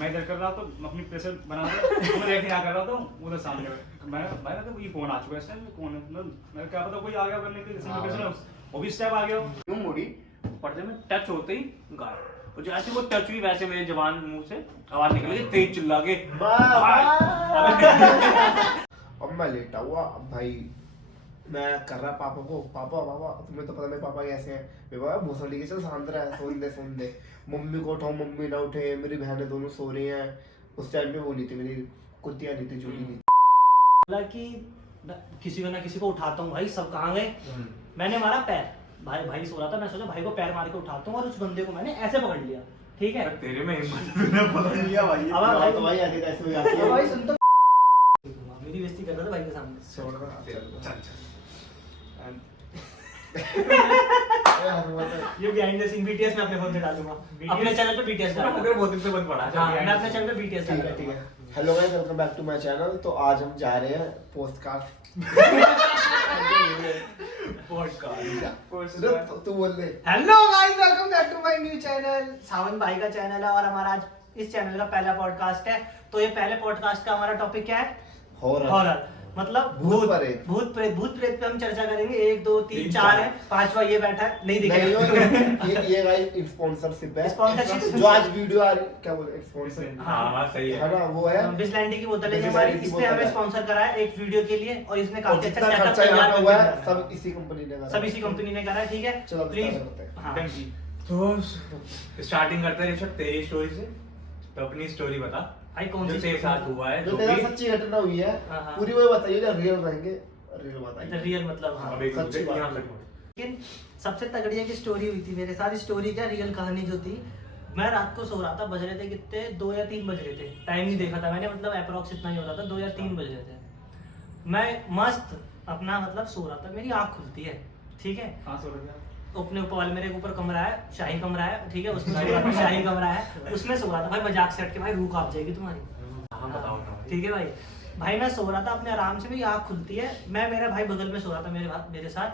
मैं इधर कर रहा तो अपनी प्रेशर बना रहा मैं क्या कर रहा था उधर सामने मैं तो ये फोन आ चुका है इस टाइम कौन है मैं क्या पता कोई आ गया करने के लिए प्रेशर वो भी स्टेप आ गया क्यों मुड़ी पर्दे में टच होते ही गायब और जैसे वो टच हुई वैसे मेरे जवान मुंह से आवाज निकली तेज चिल्ला के अब मैं लेटा हुआ भाई मैं कर रहा पापा को पापा पापा तुम्हें तो पता नहीं पापा कैसे हैं पापा भूसड़ी के चल शांत रहा है सोन दे मम्मी को उठाओ मम्मी ना उठे मेरी बहनें दोनों सो रही हैं उस टाइम पे वो नहीं थी मेरी कुत्तियां नहीं थी चोरी नहीं बोला कि किसी को ना किसी को उठाता हूँ भाई सब कहाँ गए मैंने मारा पैर भाई सो रहा था मैं सोचा भाई को पैर मार के उठाता हूँ और उस बंदे को मैंने ऐसे पकड़ लिया ठीक है तेरे में हिम्मत पकड़ लिया भाई अब भाई तो भाई आगे कैसे हो जाती है भाई सुन तो मेरी बेइज्जती कर रहा था भाई के सामने छोड़ रहा ये बिहाइंड द सीन बीटीएस में अपने फोन से डालूंगा अपने चैनल पे बीटीएस डालूंगा बहुत दिन से बंद पड़ा हां मैं अपने चैनल पे बीटीएस डालूंगा ठीक है hello guys welcome back to my channel तो आज हम जा रहे हैं पॉडकास्ट तू बोल दे hello guys welcome back to my new channel Sawan भाई का चैनल है और हमारा आज इस चैनल का पहला पॉडकास्ट है तो ये पहले पॉडकास्ट का हमारा टॉपिक क्या है हॉरर मतलब भूत प्रेत पे हम चर्चा करेंगे 1 2 3 4 है पांचवा ये बैठा है नहीं दिखेगा ये गाइस स्पॉन्सरशिप है स्पॉन्सरशिप जो आज वीडियो आ रही क्या बोले स्पॉन्सर हां सही है ना वो है बिस्लैंडी की बोतल है हमारी इसने हमें स्पॉन्सर करा है एक वीडियो के लिए और इसने काफी अच्छा सेटअप तैयार तैयार हुआ किया है सब इसी कंपनी ने करा सब इसी कंपनी ने करा है ठीक है चलो प्लीज हां तो स्टार्टिंग करते हैं ऋषभ तेरी स्टोरी से तो अपनी स्टोरी बता भाई कौन सी तेरे साथ हुआ है जो तेरा सच्ची घटना हुई है पूरी वो बताइए जो रियल रहेंगे रियल बताइए रियल मतलब हां अब एक सच्ची बात यहाँ है। लेकिन सबसे तगड़ी की स्टोरी हुई थी मेरे साथ स्टोरी क्या रियल कहानी जो थी मैं रात को सो रहा था बज रहे थे कितने 2 या 3 बज रहे थे टाइम नहीं देखा था मैंने मतलब अप्रोक्स इतना ही होता था 2 या 3 बज रहे थे मैं मस्त अपना मतलब सो रहा था मेरी आँख खुलती है ठीक है कहां सो रहे थे अपने ऊपर वाले मेरे ऊपर कमरा है शाही कमरा है ठीक है उसमें सो रहा था शाही कमरा है उसमें सो रहा था भाई मजाक से हट के भाई रूह कांप जाएगी तुम्हारी हां बताओ ठीक है भाई मैं सो रहा था अपने आराम से मेरी आँख खुलती है मैं मेरा भाई बगल में सो रहा था मेरे साथ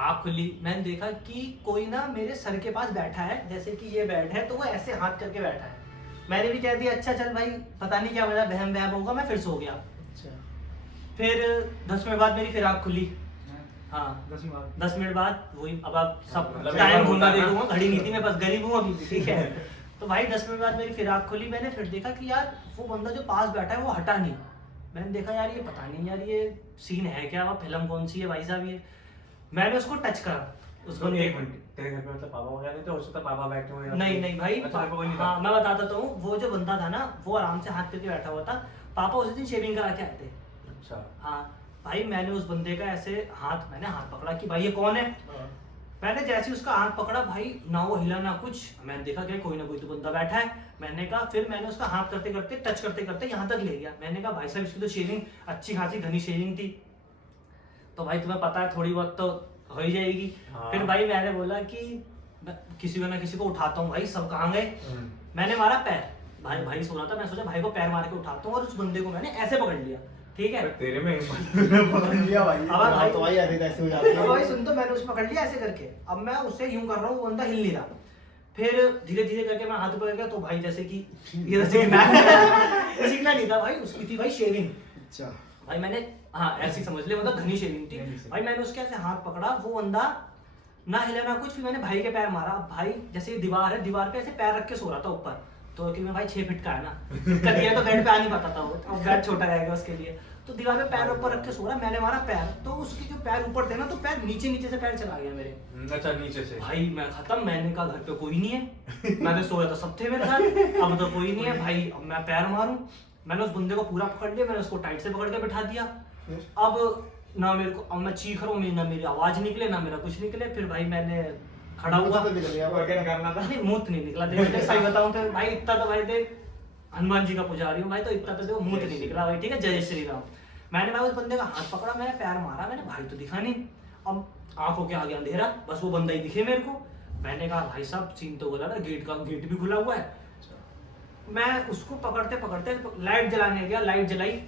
आँख खुली मैंने देखा कि कोई ना मेरे सर के पास बैठा है जैसे कि ये बेड है तो वो ऐसे हाथ करके बैठा है मैंने भी कह दिया अच्छा चल भाई पता नहीं क्या मेरा बहम बहम होगा मैं फिर सो गया फिर 10 मिनट बाद मेरी फिर आँख खुली हाँ 10 मिनट बाद वही अब आप सब टाइम घूमना देखूंगा घड़ी नहीं थी मैं बस गरीब हूँ अभी ठीक है तो भाई 10 मिनट बाद मेरी फिर आँख खुली मैंने फिर देखा कि यार वो बंदा जो पास बैठा है वो हटा नहीं मैंने देखा यार ये पता नहीं यार ये सीन है क्या फिल्म कौन सी है भाई साहब ये मैंने उसको टच करा उसको एक मिनट तेरे घर पे मतलब पापा वगैरह थे तो उससे तो पापा बैठे हुए नहीं भाई अच्छा कोई नहीं हाँ मैं बताता हूँ वो जो बंदा था ना वो आराम से हाथ करके बैठा हुआ था पापा उस दिन शेविंग करा के आए थे अच्छा हाँ भाई मैंने उस बंदे का ऐसे मैंने हाथ पकड़ा कि भाई ये कौन है मैंने जैसे उसका हाथ पकड़ा भाई ना वो हिला ना कुछ मैंने देखा कि कोई ना कोई तो बंदा बैठा है मैंने कहा फिर मैंने उसका हाथ करते करते टच करते करते यहाँ तक ले गया मैंने कहा भाई साहब इसकी तो शेविंग अच्छी खासी घनी शेविंग थी तो भाई तुम्हें पता है थोड़ी बहुत तो हो ही जाएगी फिर भाई मैंने बोला कि किसी को ना किसी को उठाता हूँ भाई सब कहाँ गए मैंने मारा पैर भाई सो रहा था मैं सोचा भाई को पैर मार के उठाता हूँ और उस बंदे को मैंने ऐसे पकड़ लिया ठीक है तेरे में हिम्मत पकड़ लिया भाई अब भाई तो भाई आगे कैसे हो जाती है भाई सुन तो मैंने उसको पकड़ लिया ऐसे करके अब मैं उससे यूं कर रहा हूँ वो बंदा हिल नहीं रहा फिर धीरे धीरे करके मैं हाथ पकड़ गया तो भाई जैसे कि ये सीखना नहीं था भाई उसकी थी भाई शेविंग अच्छा भाई मैंने हाँ ऐसी समझ ले मतलब घनी शेविंग थी भाई मैंने उसके ऐसे हाथ पकड़ा वो बंदा ना हिला ना कुछ फिर मैंने भाई के पैर मारा भाई जैसे दीवार है दीवार पे ऐसे पैर रख के सो रहा था ऊपर तो क्योंकि भाई 6 फीट का है ना दिक्कत ये तो बेड पे आ नहीं पाता था वो अब बेड छोटा रहेगा उसके लिए तो दीवार पे पैर ऊपर रख के सो रहा मैंने मारा पैर तो उसके जो पैर ऊपर थे ना तो पैर नीचे से पैर चला गया मेरे अच्छा नीचे से भाई मैं खत्म मैंने कहा घर पे कोई नहीं है मैंने सोया था सब थे मेरे साथ अब तो कोई नहीं है भाई अब मैं पैर मारूं मैंने उस बंदे को पूरा पकड़ लिया मैंने उसको टाइट से पकड़ के बिठा दिया अब ना मेरे को अब मैं चीख रहा हूँ ना मेरी आवाज निकले ना मेरा कुछ निकले फिर भाई मैंने खड़ा हुआ करना था नहीं मुंह नहीं निकला देख सही बताऊं तो भाई इतना तो भाई देख हनुमान जी का पुजारी हूँ भाई तो इतना तो देखो मुंह नहीं निकला भाई ठीक है जय श्री राम मैंने भाई उस बंदे का हाथ पकड़ा मैंने पैर मारा मैंने भाई तो दिखा नहीं अब आंखों के आगे अंधेरा बस वो बंदा ही दिखे मेरे को मैंने कहा भाई साहब सीन तो बोला था गेट भी खुला हुआ है मैं उसको पकड़ते पकड़ते लाइट जलाने गया लाइट जलाई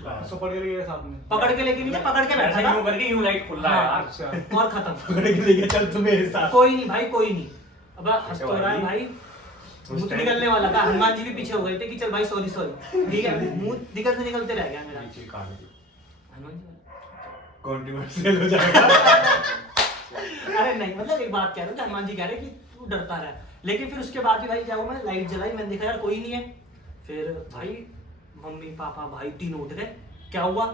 पकड़ के लिए साथ में पकड़ के लेके नहीं पकड़ के बैठा था यूं करके यूं लाइट खुल रहा है अच्छा और खत्म पकड़ के लेके चल तू मेरे साथ कोई नहीं भाई कोई नहीं अब हंस तो रहा है भाई मुंह तो निकलने वाला था, हनुमान जी भी पीछे हो गए थे कि चल भाई सॉरी सॉरी, ठीक है, मुंह निकलते निकलते रह गया मेरा। नीचे काट दी। हनुमान जी वाला। कंट्रोवर्शियल हो जाएगा। अरे नहीं, मतलब एक बात कह रहा हूँ कि हनुमान जी कह रहे हैं कि तू डरता रहा, लेकिन फिर उसके बाद भी भाई क्या हुआ, मैंने लाइट जलाई, मैंने देखा यार कोई नहीं है। फिर भाई मम्मी पापा भाई तीनों उठ गए। क्या हुआ,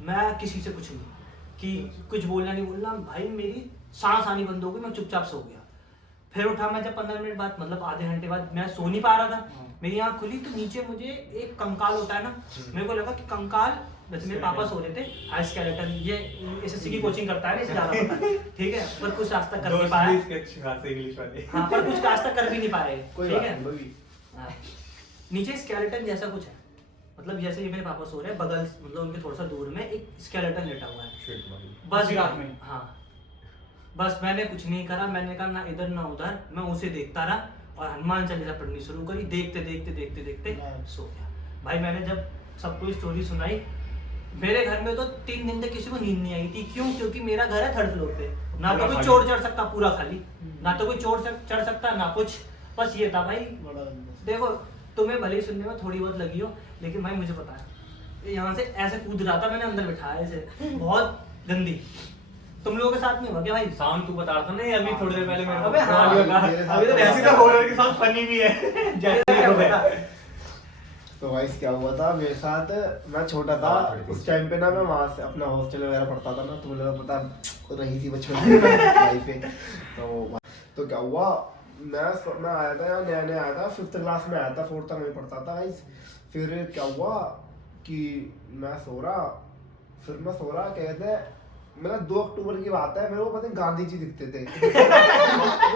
मैं किसी से कुछ नहीं कि कुछ बोलना नहीं बोलना, भाई मेरी सांस आनी बंद हो गई, मैं चुपचाप सो गया। फिर उठा मैं जब 15 मिनट बाद, मतलब आधे घंटे बाद, मैं सो नहीं पा रहा था, मेरी आंख खुली तो नीचे मुझे एक कंकाल होता है ना, मेरे को लगा कि कंकाल, वैसे मेरे पापा सो रहे थे, हाई स्केलेटन, ये एसएससी की कोचिंग करता है ना, इसे ज्यादा पता है, ठीक है, पर कुछ आज तक कर नहीं पाया। इंग्लिश वाले। हाँ, पर कुछ आज तक कर भी नहीं पाए, कोई ठीक बात है। नहीं भाई। हाँ। नीचे स्केलेटन जैसा कुछ है, मतलब जैसे ये मेरे पापा सो रहे हैं, बगल मतलब उनके थोड़ा सा दूर में एक स्केलेटन लेटा हुआ है, बस उसी रात में? हाँ, बस मैंने कुछ नहीं करा, मैंने कहा ना इधर ना उधर, मैं उसे देखता रहा और हनुमान चालीसा पढ़नी शुरू करी, देखते देखते देखते देखते सो गया। भाई मैंने जब सबको स्टोरी सुनाई, मेरे घर में तो 3 दिन तक किसी को नींद नहीं आई थी। क्यों? क्योंकि मेरा घर है 3rd फ्लोर पे, ना तो कोई चोर चढ़ सकता, पूरा खाली, ना तो कोई चोर चढ़ सकता, ना कुछ, बस ये था भाई। देखो तुम्हें भले ही सुनने में थोड़ी बहुत लगी हो, लेकिन भाई मुझे पता है, यहाँ से ऐसे कूद रहा था, मैंने अंदर बिठाया इसे, बहुत गंदी। तुम लोगों के साथ नहीं हुआ क्या भाई? साउंड तू बता रहा था ना अभी थोड़ी देर पहले मेरे को। अबे हाँ, अभी तो ऐसे तो हॉरर के साथ फनी भी है। जैसे तो भाई क्या हुआ था मेरे साथ, मैं छोटा था उस टाइम पे ना, मैं वहाँ से अपना हॉस्टल वगैरह पढ़ता था ना, तो मुझे पता रही थी बचपन में भाई पे। तो क्या हुआ, मैं आया था यार, नया नया आया था, 5th क्लास में आया था, 4th तक मैं पढ़ता था भाई। फिर क्या हुआ कि मैं सो रहा क्या कहते हैं, मतलब 2 अक्टूबर की बात है, मेरे को पता है गांधी जी दिखते थे।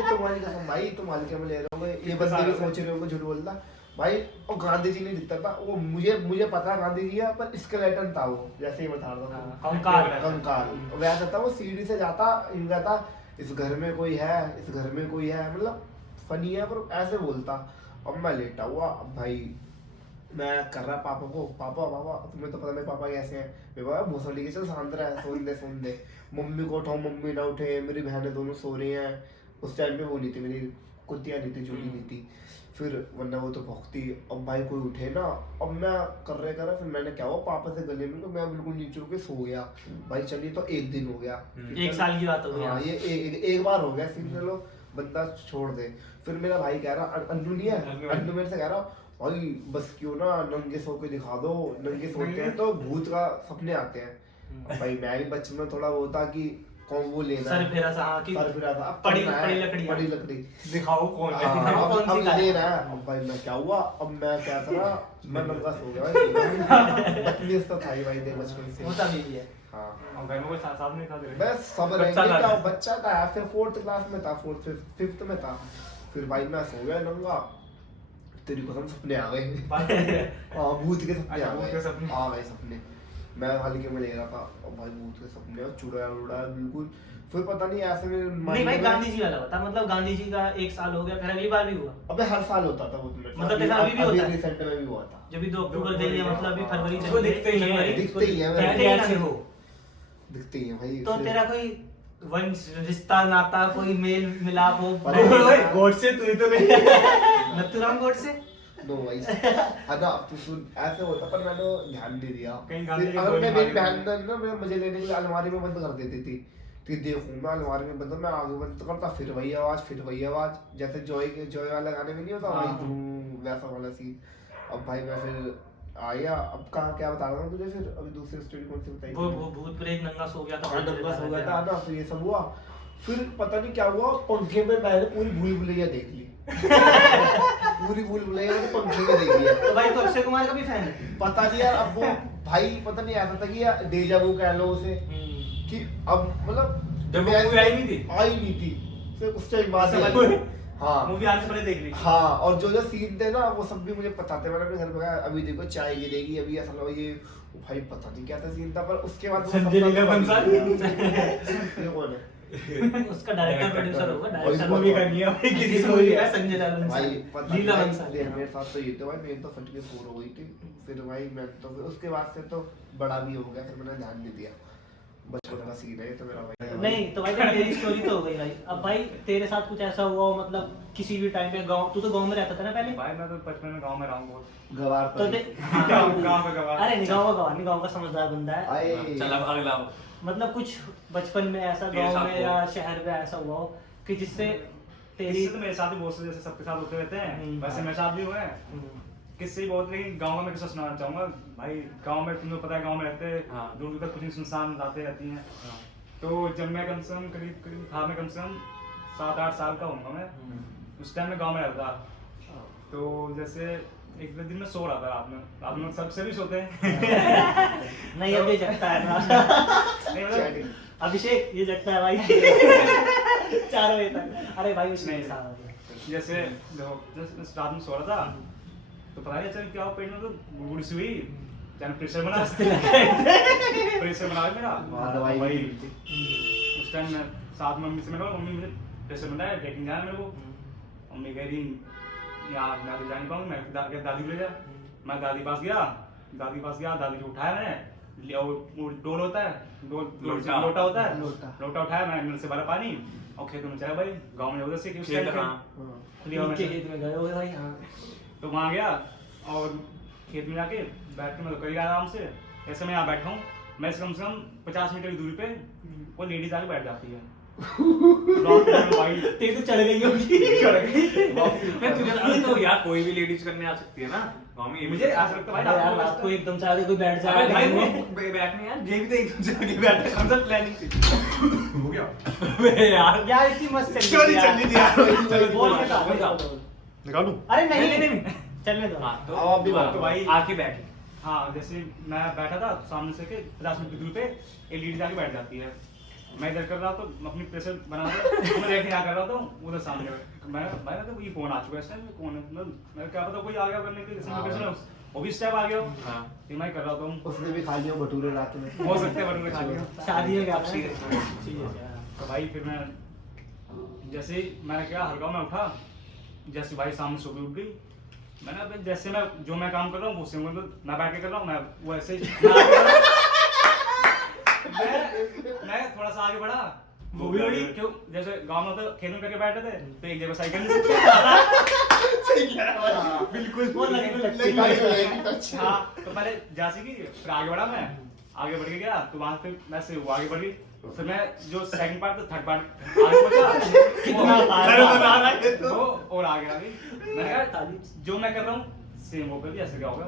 तुम्हारी कसम भाई, तुम हल्के में ले रहे होगे, ये बंदे भी सोच रहे होंगे झूठ बोलता भाई, और गांधी जी नहीं दिखता था वो, मुझे पता गांधी जी है, पर स्केलेटन था वो, जैसे ही बता रहा था, कंकाल वैसा था वो। सीढ़ी से जाता, यूं कहता इस घर में कोई है, इस घर में कोई है, मतलब फनी है पर ऐसे बोलता। अब मैं लेटा हुआ, अब भाई मैं कर रहा पापा को, पापा तुम्हें तो पता मेरे पापा कैसे हैं, मेरे पापा भूसड़ी के चल शांत रहा है, सोन दे। मम्मी को उठाओ, मम्मी ना उठे, मेरी बहनें दोनों सो रही हैं। उस टाइम पे वो नहीं थी, मेरी कुत्तियाँ नहीं थी, चोली नहीं थी, फिर वरना वो तो भौंकती। अब भाई कोई उठे ना, अब मैं कर रहा, फिर मैंने क्या हुआ, पापा से गले मिल, मैं बिल्कुल नीचे के सो गया। भाई चलिए तो 1 दिन हो गया, 1 साल की बात हो गई। हाँ, ये एक बार हो गया, फिर चलो बंदा छोड़ दे। फिर मेरा भाई कह रहा, अन्नू नहीं है, अन्नू मेरे से कह रहा भाई बस क्यों ना नंगे सो के दिखा दो, नंगे सोते हैं तो भूत का सपने आते हैं। अब भाई मैं भी बचपन में थोड़ा वो था कि कौन वो लेना, सर फिरा सा, हाँ, कि सर फिरा था, अब पड़ी लकड़ी दिखाओ कौन है। दिखाओ कौन सी अब ले रहा है। अब भाई मैं क्या हुआ, अब मैं क्या करा, मैं नंगा सो गया भाई। बदतमीज तो था ही भाई देख बचपन से। होता भी है। हाँ, और घर में कोई साथ नहीं था तेरे? बस सब रहेंगे क्या, बच्चा था, फिर 4th क्लास में था, 5th में था। फिर भाई मैं सो गया नंगा, तेरी कसम सपने आ गए। हाँ, भूत के सपने आ गए सपने। मैं हल्के में ले रहा था, और भाई भूत के सपने, और चुड़ा बिल्कुल। फिर पता नहीं ऐसे में नहीं भाई, गांधी जी वाला बता, मतलब गांधी जी का 1 साल हो गया, फिर अगली बार भी हुआ? अबे हर साल होता था वो तो मेरे साथ। मतलब तेरा अभी भी होता है? रिसेंट में भी हुआ था। जब भी 2 अक्टूबर दे दिया, मतलब अभी फरवरी उसको दिखते ही हैं, दिखते ही हैं, दिखते ही ऐसे हैं। हो दिखते ही हैं भाई। तो तेरा कोई वंश रिश्ता नाता, कोई मेल मिलाप हो? गॉड से तू ही तो नहीं। नथुराम गोडसे? नो भाई, अदा तू सुन, ऐसे होता, पर मैंने ध्यान नहीं दिया। कहीं गांधी जी अगर गोली मेरी मारी बहन ना मैं मुझे लेने के लिए अलमारी में बंद कर देती थी कि देखूं, मैं अलमारी में बंद, मैं आगे बंद करता, फिर वही आवाज, जैसे जॉय वाला गाने में नहीं होता वही धूम, वैसा वाला सीन। अब भाई मैं फिर आया, अब कहाँ क्या बता रहा हूँ तुझे, फिर अभी दूसरी स्टोरी कौन सी बताई? वो भूत प्रेत नंगा सो गया था, नंगा सो गया था ना, फिर ये सब हुआ। फिर पता नहीं क्या हुआ, पंखे में मैंने पूरी भूल भुलैया देख ली। पूरी भूल भुलैया मैंने पंखे में देख लिया। तो भाई तो अक्षय कुमार का भी फैन है? पता नहीं यार, अब वो भाई पता नहीं ऐसा था कि यार डेजा वू कह लो उसे, कि अब मतलब जब वो मूवी आई नहीं थी, फिर उस टाइम बाद हाँ मूवी आने से पहले देख ली। हाँ, और जो सीन थे ना वो सब भी मुझे पता थे। मैंने अपने घर में कहा अभी देखो चाय गिरेगी, अभी ऐसा लगा ये, भाई पता नहीं क्या था सीन था, पर उसके बाद संजय लीला भंसाली ये कौन है? उसका डायरेक्टर प्रोड्यूसर होगा, डायरेक्टर मूवी का नहीं है भाई, किसी किसी मूवी मूवी का का संजय लाल भाई भंसाली, पता लीला नहीं, भंसाली। मेरे साथ तो ये तो भाई मेरे तो फट के फोर हो गई थी। फिर भाई मैं तो फिर उसके बाद से तो बड़ा भी हो गया, फिर मैंने ध्यान नहीं दिया। बचपन का सीन है ये तो मेरा भाई। नहीं तो भाई तेरी स्टोरी तो हो गई भाई। अब भाई तेरे साथ कुछ ऐसा हुआ हो मतलब किसी भी टाइम पे गांव, तू तो गांव में रहता था ना पहले? भाई मैं तो बचपन में गांव में रहा हूँ बहुत। गवार तो पर गांव का गवार। अरे नहीं, गाँव का गवार नहीं, गाँव का समझदार बंदा है। आए चल अब अगला मतलब कुछ बचपन में ऐसा तेरे गांव साथ में हुआ। या शहर में ऐसा हुआ हो कि जिससे तेरी इससे तो मेरे साथ भी बहुत से जैसे सबके साथ होते रहते हैं, वैसे हाँ। मेरे साथ भी हुए हैं। हम्म, किससे ही बहुत, लेकिन गांव का मैं किस्सा सुनाना चाहूंगा भाई। गांव में तुम्हें पता है, गांव में रहते हैं हाँ। दूर दूर तक कुछ नहीं, सुनसान रातें रहती हैं। हाँ। तो जब मैं कम से कम करीब था, मैं कम से कम 7-8 साल का होऊंगा मैं, उस टाइम मैं गांव में रहता था। तो जैसे एक दिन में सो रहा था रात में सबसे भी सोते हैं। नहीं अभी जगता है ना। नहीं मतलब अभिषेक ये जगता है भाई। 4 बजे तक। अरे भाई उसमें नहीं। जैसे देखो, जैसे रात में सो रहा था तो पता नहीं चल क्या हो, पेट में तो गुड़गुड़ी सी हुई, जान प्रेशर बना। प्रेशर बना मेरा। वहाँ दवाई भाई भी मिलती। उस टाइम मैं साथ में मम्मी से मिला, मम्मी मुझे प्रेशर बनाया, लेकिन जाना मेरे को। मम्मी कह रही यार मैं तो जा नहीं पाऊंगी, मैं दादी को ले जा। मैं दादी पास गया, दादी को उठाया मैंने, वो डोल होता है, लोटा होता है, लोटा उठाया मैंने, नल से भरा पानी और खेत में चला भाई। गाँव में उधर से उस टाइम खुली हवा में के खेत में गए हो भाई। हाँ तो वहाँ गया और खेत में जाके बैठ के मैं तो करी आराम से। ऐसे मैं यहाँ बैठा हूँ, मैं से कम 50 मीटर की दूरी पे वो लेडीज आके बैठ जाती है। भाई तेरी तो चढ़ गई होगी। मैं तुझे अरे तो यार कोई भी लेडीज करने आ सकती है ना गांव में, ये भी मुझे ऐसा लगता है अरे यार भाई रात को एकदम से आगे कोई बैठ अबे जाए। भाई वो बैठने यार ये भी तो एकदम से आगे बैठे हम सब प्लानिंग थी हो गया। अबे यार यार इतनी मस्त चल चोरी चल रही थी यार। चल बोल के था, बोल जा। निकालू। अरे नहीं नहीं, नहीं, नहीं। चलने दो। हाँ तो अब आप भी बात तो भाई आके बैठे हाँ, जैसे मैं बैठा था तो सामने से के 50 मीटर की दूरी पे एक लेडीज आके बैठ जाती है। मैं इधर कर रहा तो अपनी प्रेशर बना रहा, मैं देख क्या कर रहा था उधर सामने। मैं तो ये फोन आ चुका है, इस टाइम कौन है, मतलब मैं क्या पता कोई आ गया करने के लिए, प्रेशर वो भी स्टेप आ गया। हाँ फिर मैं कर रहा था, उसने भी खा लिया भटूरे रात में। हो सकते हैं वरना खा लिया। शादी में क्या अब serious तो भाई फिर मैं जैसे ही मैंने क्या हल्का में उठा, जैसे भाई सामने सुबह उठ गई। मैंने अब जैसे मैं जो मैं काम कर रहा हूँ वो सेम मतलब मैं बैठ के कर रहा हूँ, मैं वो ऐसे ही मैं थोड़ा सा आगे बढ़ा, वो भी बढ़ी। क्यों, जैसे गांव में तो खेत में करके बैठे थे तो एक जगह साइकिल नहीं बिल्कुल वो लगी तो लगती लगी है। तो अच्छी। हाँ, तो पहले जासी की, फिर आगे बढ़ा मैं, आगे बढ़ के गया तो वहां पे मैं से वो आगे बढ़ गई। फिर मैं जो सेकंड पार्ट तो थर्ड पार्ट आगे पहुंचा, कितना घर बना रहा है तो और आगे आ गई। मैंने कहा ताली। जो मैं कर रहा हूँ सेम वो कर भी, ऐसे क्या होगा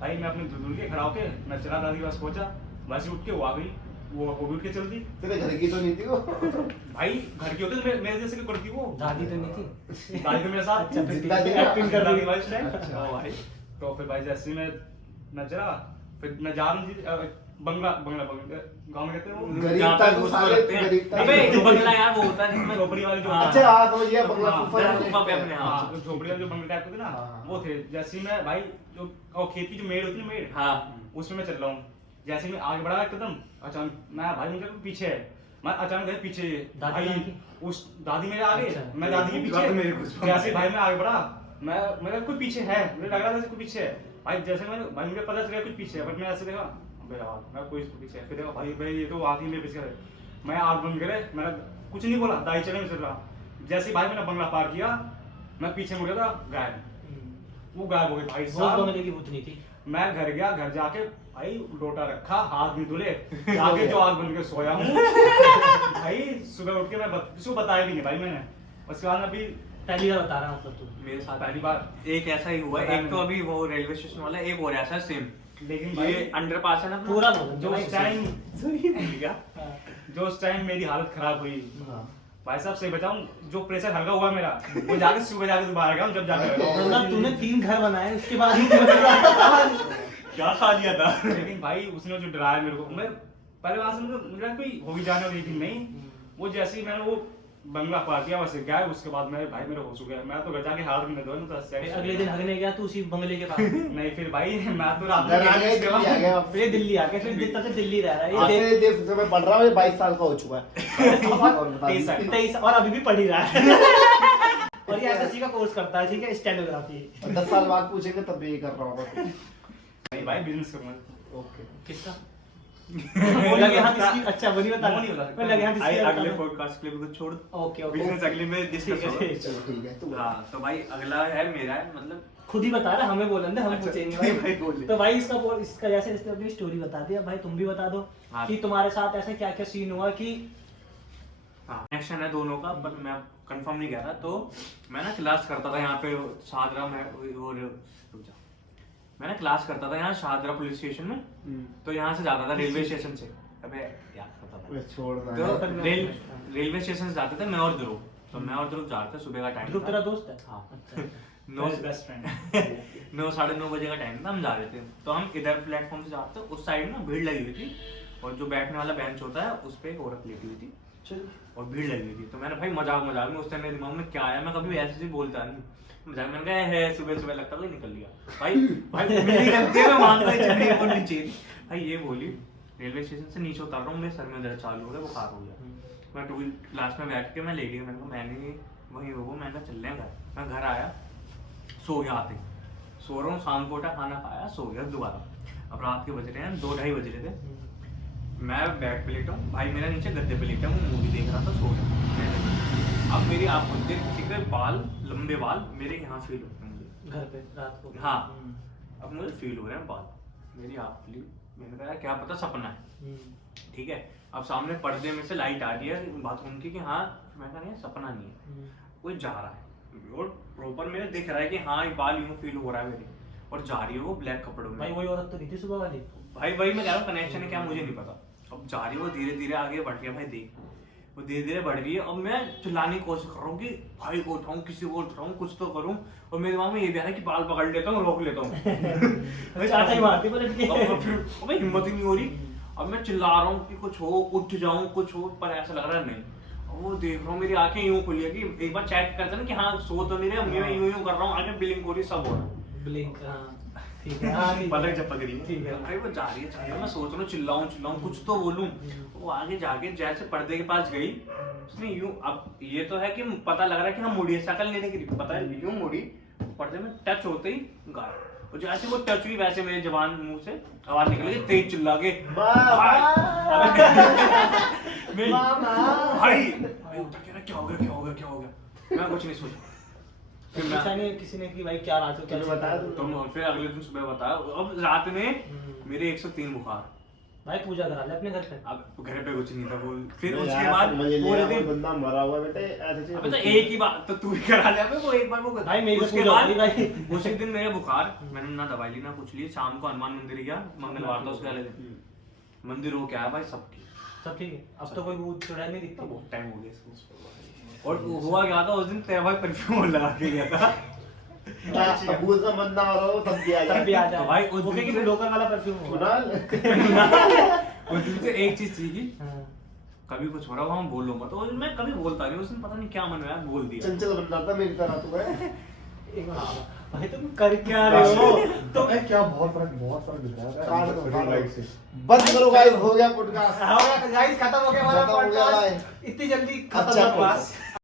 भाई। मैं अपने दूर के खड़ा होके मैं चला दादी के पास पहुंचा, वैसे उठ के वो आ गई, वो भी उठ के चल दी। तेरे घर की तो नहीं थी वो। भाई घर की होते तो मेरे जैसे की करती वो, दादी तो नहीं थी। दादी तो मेरे साथ अच्छा, थी। जिंदा थी। एक्टिंग कर रही दादी भाई उस टाइम। अच्छा। हाँ भाई। तो फिर भाई जैसे ही मैं चला, फिर मैं जा रहा हूँ बंगला गाँव में कहते हैं वो गरीब जहाँ था पे तो घुस साले लगते हैं। गरीब था। अबे जो बंगला यार वो होता है जिसमें झोपड़ी वाले जो हाँ। अच्छा हाँ समझ गया बंगला हाँ, फूफा जरा वाले। फूफा पे अपने हाँ। हाँ, जो झोपड़ी वाले जो बंगले टाइप के थे ना, हाँ। वो थे। जैसे ही मैं भाई जो और खेत की जो मेड़ होती है मेड़, हाँ उसमें मैं चल रहा हूँ। जैसे ही मैं आगे बढ़ा एकदम, अचानक मैं भाई मुझे पीछे है, मैं अचानक गए पीछे। दादी भाई कहाँ की? उस दादी मेरे आगे, अच्छा। मैं दादी के दादी मेरे पीछे। घुस पा जैसे ही भाई मैं आगे बढ़ा, मैं मेरा कोई पीछे है, मुझे लग रहा था जैसे कोई पीछे है। भाई जैसे मैंने भाई मुझे पता चल गया कुछ पीछे है, बट मैं ऐसे देखा अबे यार मैं कोई इसको पीछे है। फिर देखा भाई ये तो आती मेरे पीछे है। मैं आग बंद करे, मैंने कुछ नहीं बोला, दाई चले में चल रहा। जैसे ही भाई मैंने बंगला पार किया, मैं पीछे मुड़ गया था, गायब। वो गायब हो गई भाई वो साहब। बंगले की भूतनी थी। मैं घर गया, घर जाके भाई लोटा रखा, हाथ भी धुले, जाके जो आग बन के सोया हूँ। भाई सुबह उठ के मैं किसी को बताया भी नहीं भाई मैंने। उसके बाद अभी पहली बार बता रहा हूँ मतलब तू। मेरे साथ पहली बार एक ऐसा ही हुआ है। बताया एक तो मैंने। अभी वो रेलवे स्टेशन वाला है, एक और ऐसा सेम। लेकिन ये भाई अंडर पास है ना अपना? पूरा बोलो जो उस टाइम क्या? जो उस टाइम मेरी हालत खराब हुई हाँ। भाई साहब से बताऊं, जो प्रेशर हल्का हुआ मेरा, वो जाके सुबह जाके दोबारा गया जब जाके मतलब तूने 3 घर बनाए उसके बाद ही तेरे क्या खा लिया था? लेकिन भाई उसने जो डराया मेरे को, मैं पहले वहां से मुझे कोई हो भी जाने, लेकिन नहीं। वो जैसे ही मैंने वो बंगला पार किया वैसे गया, उसके बाद मैं भाई मेरे होश हो गया। मैं तो घर जाके हाथ में दो तो फिर अगले दिन हगने गया तू उसी बंगले के पास। नहीं फिर भाई मैं तो रात घर आ में गए दिल्ली आ गया फिर दिल्ली आ गया, फिर जितना से दिल्ली रह रहा है आज ये से देख समय पढ़ रहा हूँ, ये 22 साल का हो चुका है। 23 और अभी भी पढ़ ही रहा है। और ये एसएससी का कोर्स करता है, ठीक है, स्टेनोग्राफी। 10 साल बाद पूछेंगे तब भी ये कर रहा होगा। नहीं भाई बिजनेस करूंगा। ओके। किसका? वो लगे हाथ इसकी अच्छा वो नहीं बता वो नहीं बता सकता। मैं लगे हाथ इसकी अगले बता पॉडकास्ट के लिए भी कुछ छोड़ दो। ओके ओके बिजनेस अगले में डिस्कस होगा। चल ठीक है तू हाँ तो भाई अगला है मेरा है मतलब खुद ही बता रहा हमें बोलन दे हम अच्छा, पूछेंगे भाई भाई बोल दे। तो भाई इसका जैसे इसने अपनी स्टोरी बता दी अब भाई तुम भी बता दो हाँ। कि तुम्हारे साथ ऐसे क्या क्या सीन हुआ कि हाँ कनेक्शन है दोनों का पर मैं कंफर्म नहीं कह रहा। तो मैं ना क्लास करता था यहाँ पे शाहदरा में और रुक जा। मैं ना क्लास करता था यहाँ शाहदरा पुलिस स्टेशन में। तो यहाँ से जाता था रेलवे स्टेशन से। अबे याद करता था। छोड़ तो रेलवे स्टेशन से जाते थे मैं और ध्रुव। तो मैं और ध्रुव जा रहे थे, सुबह का टाइम ध्रुव तेरा दोस्त है हाँ अच्छा 9 बेस्ट फ्रेंड 9 साढ़े 9 बजे का टाइम था, हम जा रहे थे। तो हम इधर प्लेटफॉर्म से जाते थे, उस साइड में भीड़ लगी हुई थी और जो बैठने वाला बेंच होता है उस पे एक औरत लेटी हुई थी और भीड़ लगी हुई थी। तो मैंने भाई मजाक मजाक में उस टाइम मेरे दिमाग में क्या आया, मैं कभी ऐसे ही बोलता नहीं मजाक। मैंने कहा है सुबह सुबह लगता कोई निकल लिया भाई मेरी गलती है, मैं मानता ही चलिए वो नीचे भाई ये बोली। रेलवे स्टेशन से नीचे उतर रहा हूँ, मेरे सर में दर्द चालू हो गया, बुखार हो गया। मैं 2 क्लास में बैठ के मैं ले गई, मैंने कहा मैंने वही हो मैंने कहा चल रहे हैं घर। मैं घर आया सो गया, आते सो रहा हूँ, शाम को उठा खाना खाया सो गया दोबारा। अब रात के बज रहे हैं 2-2:30 बज रहे थे। मैं बेड पे लेटा हूँ, भाई मेरा नीचे गद्दे पे लेटा हूँ, मूवी देख रहा था, सो गया। अब मेरी आप खुलते किसी के बाल लंबे बाल मेरे यहाँ फील होते हैं मुझे घर पे रात को हाँ। अब मुझे फील हो रहे हैं बाल मेरी आप खुली। मैंने कहा क्या पता सपना है, ठीक है। अब सामने पर्दे में से लाइट आ रही है बाथरूम की कि हाँ, मैं कहा नहीं सपना नहीं है, कोई जा रहा है और प्रॉपर मेरे दिख रहा है कि हाँ ये बाल यूं फील हो रहा है मेरे, और जा रही है वो ब्लैक कपड़ों में। भाई वही औरत तो नहीं थी सुबह वाली भाई वही मैं कह रहा हूँ कनेक्शन है क्या मुझे नहीं पता। अब जा रही है वो धीरे धीरे आगे बढ़ रही है, भाई देख वो धीरे धीरे बढ़ रही है। अब मैं चिल्लाने की कोशिश कर रहा हूँ कि भाई को उठाऊं, किसी को उठाऊं, कुछ तो करूं। और मेरे दिमाग में ये भी आ रहा है कि बाल पकड़ लेता हूँ, रोक लेता हूँ चाचा ही मारती पलट के अब भाई हिम्मत ही नहीं हो रही। अब मैं चिल्ला रहा हूँ कि कुछ हो, उठ जाऊं कुछ हो, पर ऐसा लग रहा है नहीं। अब वो देख रहा हूँ मेरी आंखें यूं खुली है कि एक बार चेक करते ना कि हाँ सो तो नहीं रहे, मैं यूं यूं कर रहा हूँ, आगे ब्लिंक हो रही, सब हो रहा है। ब्लिंक ठीक है हाँ ठीक है। पलक झपक रही है, ठीक है। भाई वो जा रही है चल, मैं सोच रहा हूँ चिल्लाऊं कुछ तो बोलूं। वो आगे जाके जैसे पर्दे के पास गई उसने यूं, अब ये तो है कि पता लग रहा है कि हम मुड़ी शक्ल लेने की पता है, यूं मुड़ी पर्दे में टच होते ही गायब। और जैसे वो टच हुई वैसे मेरे जवान मुंह से आवाज निकली तेज चिल्ला के भाई क्या हो गया। मैं कुछ नहीं सोचा। फिर किसी ने कि भाई क्या रात को क्या बताया तो फिर अगले दिन सुबह बताया। अब रात में मेरे 103 बुखार। भाई पूजा करा ले अपने घर पे। अब घर पे कुछ नहीं था वो। फिर उसके बाद पूरे दिन बंदा मरा हुआ बेटे ऐसे अबे तो एक ही बात तो तू भी करा ले। अबे वो एक बार वो भाई मेरी उसके पूजा बाद होती भाई। उसी दिन मेरे बुखार, मैंने ना दवाई ली ना कुछ ली। शाम को हनुमान मंदिर गया, मंगलवार था उसके वाले दिन। मंदिर हो क्या है भाई, सब ठीक सब ठीक है। अब तो कोई भूत चुड़ैल नहीं दिखती। बहुत टाइम हो गया इसको। और हुआ क्या था उस दिन तेरा भाई परफ्यूम लगा के गया था। अबू से बंदा मरा हो तब भी आ तब भी आ जाए जाए तो भाई उस वो दिन कि से- लोकल वाला परफ्यूम होगा। उस दिन से एक चीज सीखी, हाँ। कभी कुछ हो रहा हो हम बोलो मत। और मैं कभी बोलता नहीं, उस दिन पता नहीं क्या मन में आया बोल दिया। चंचल बंदा था मेरी तरह तो है। एक मिनट, भाई तुम कर क्या रहे हो? तो क्या बहुत फर्क दिख रहा है काट दो, काट दो। लाइट से। बंद करो गाइस, हो गया पॉडकास्ट। गाइस खत्म हो गया हमारा खत्म हो गया पॉडकास्ट। इतनी जल्दी खत्म अच्छा ना बस।